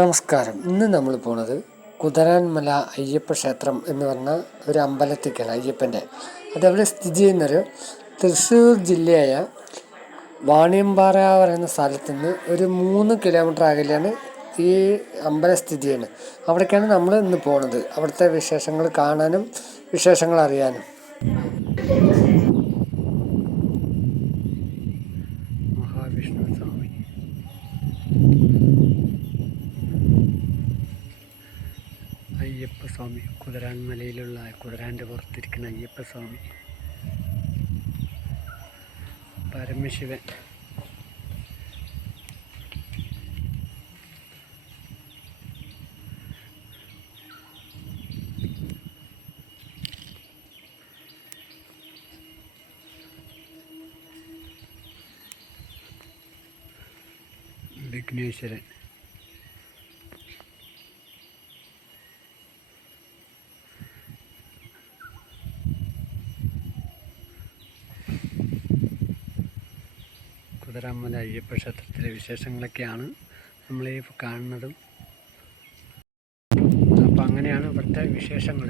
നമസ്കാരം. ഇന്ന് നമ്മൾ പോണത് കുതിരാൻമല അയ്യപ്പ ക്ഷേത്രം എന്ന് പറഞ്ഞ ഒരു അമ്പലത്തേക്കാണ്. അയ്യപ്പൻ്റെ അതെവിടെ സ്ഥിതി ചെയ്യുന്നത്? തൃശ്ശൂർ ജില്ലയായ വാണിയമ്പാറ പറയുന്ന സ്ഥലത്ത് നിന്ന് ഒരു 3 കിലോമീറ്റർ അകലെയാണ് ഈ അമ്പലം സ്ഥിതി ചെയ്യുന്നത്. അവിടേക്കാണ് നമ്മൾ ഇന്ന് പോണത്, അവിടുത്തെ വിശേഷങ്ങൾ കാണാനും വിശേഷങ്ങൾ അറിയാനും. മഹാവിഷ്ണു സ്വാമി, അയ്യപ്പസ്വാമി, കുതിരാൻമലയിലുള്ള കുതിരാൻ്റെ പുറത്തിരിക്കുന്ന അയ്യപ്പസ്വാമി, പരമശിവൻ, വിഘ്നേശ്വരൻ, കുതിരാൻമല അയ്യപ്പ ക്ഷേത്രത്തിലെ വിശേഷങ്ങളൊക്കെയാണ് നമ്മളീ കാണുന്നതും. അപ്പം അങ്ങനെയാണ് ഇവിടുത്തെ വിശേഷങ്ങൾ.